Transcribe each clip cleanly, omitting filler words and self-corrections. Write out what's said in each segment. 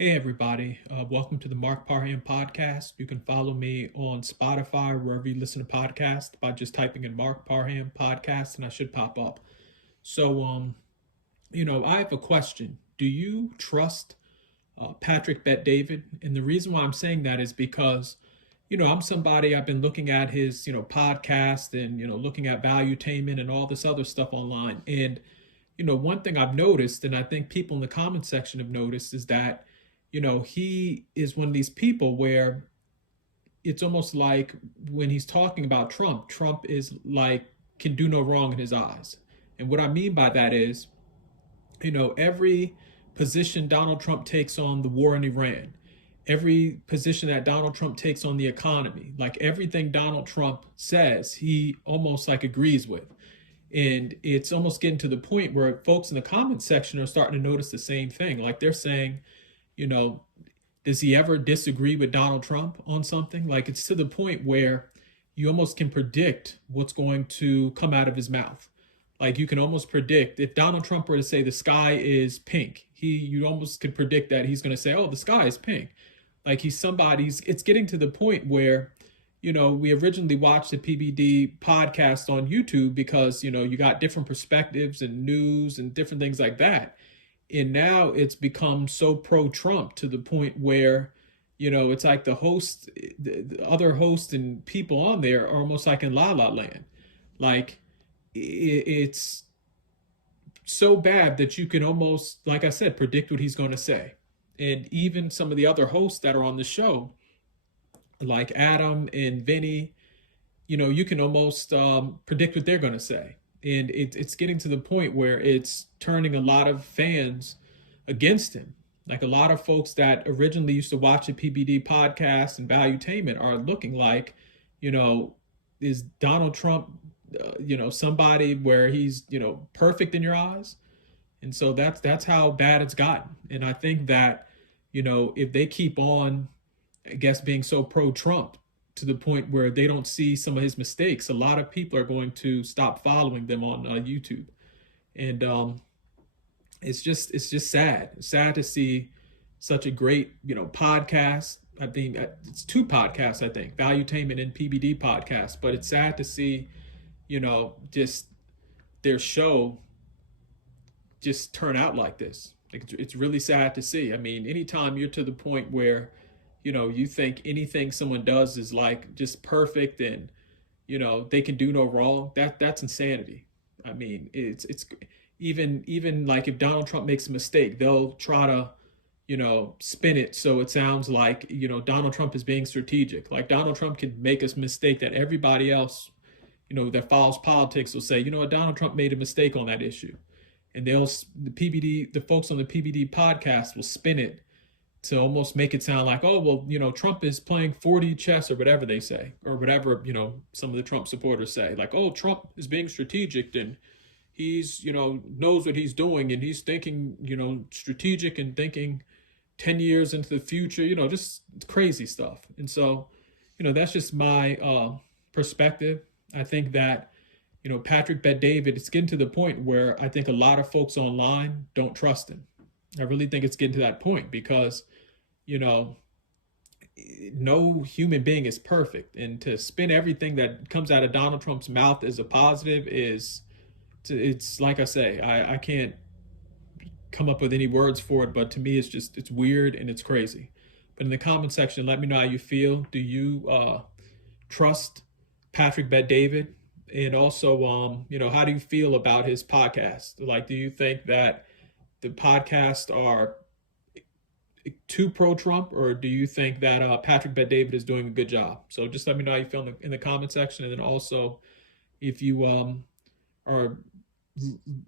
Hey everybody, welcome to the Mark Parham podcast. You can follow me on Spotify or wherever you listen to podcasts by just typing in Mark Parham podcast and I should pop up. So, I have a question. Do you trust Patrick Bet David? And the reason why I'm saying that is because, I'm somebody, I've been looking at his, podcast and, looking at Valuetainment and all this other stuff online. And, one thing I've noticed, and I think people in the comment section have noticed, is that he is one of these people where it's almost like when he's talking about Trump is like can do no wrong in his eyes. And what I mean by that is, every position Donald Trump takes on the war in Iran, every position that Donald Trump takes on the economy, like everything Donald Trump says, he almost like agrees with. And it's almost getting to the point where folks in the comment section are starting to notice the same thing. Like they're saying, you know, does he ever disagree with Donald Trump on something? Like it's to the point where you almost can predict what's going to come out of his mouth. Like you can almost predict if Donald Trump were to say the sky is pink, you almost could predict that he's going to say, "Oh, the sky is pink." Like he's somebody's. It's getting to the point where, we originally watched the PBD podcast on YouTube because you got different perspectives and news and different things like that. And now it's become so pro-Trump to the point where it's like the other hosts and people on there are almost like in la la land. Like it's so bad that you can almost, like I said, predict what he's going to say. And even some of the other hosts that are on the show, like Adam and Vinny, you can almost predict what they're going to say. And it's getting to the point where it's turning a lot of fans against him. Like a lot of folks that originally used to watch the PBD podcast and Valuetainment are looking like, is Donald Trump, somebody where he's, perfect in your eyes? And so that's how bad it's gotten. And I think that, if they keep on, I guess, being so pro-Trump to the point where they don't see some of his mistakes, a lot of people are going to stop following them on YouTube. And it's just sad. It's sad to see such a great, podcast. I think it's two podcasts, I think, Valuetainment and PBD podcast. But it's sad to see, just their show just turn out like this. It's really sad to see. I mean, anytime you're to the point where, you think anything someone does is like just perfect and, they can do no wrong, that's insanity. I mean, it's even like if Donald Trump makes a mistake, they'll try to, spin it so it sounds like, Donald Trump is being strategic. Like Donald Trump can make a mistake that everybody else, that follows politics will say, Donald Trump made a mistake on that issue. And the folks on the PBD podcast will spin it to almost make it sound like, oh, well, Trump is playing 4D chess or whatever they say, or whatever, some of the Trump supporters say, like, oh, Trump is being strategic and he's, knows what he's doing and he's thinking, strategic and thinking 10 years into the future, just crazy stuff. And so, that's just my perspective. I think that, Patrick Bet David, it's getting to the point where I think a lot of folks online don't trust him. I really think it's getting to that point because, no human being is perfect. And to spin everything that comes out of Donald Trump's mouth as a positive it's like I say, I can't come up with any words for it, but to me, it's weird and it's crazy. But in the comment section, let me know how you feel. Do you trust Patrick Bet David? And also, how do you feel about his podcast? Like, do you think that the podcasts are too pro-Trump, or do you think that Patrick Bet David is doing a good job? So just let me know how you feel in the comment section. And then also, if you are,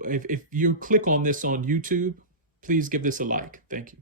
if you click on this on YouTube, please give this a like. Thank you.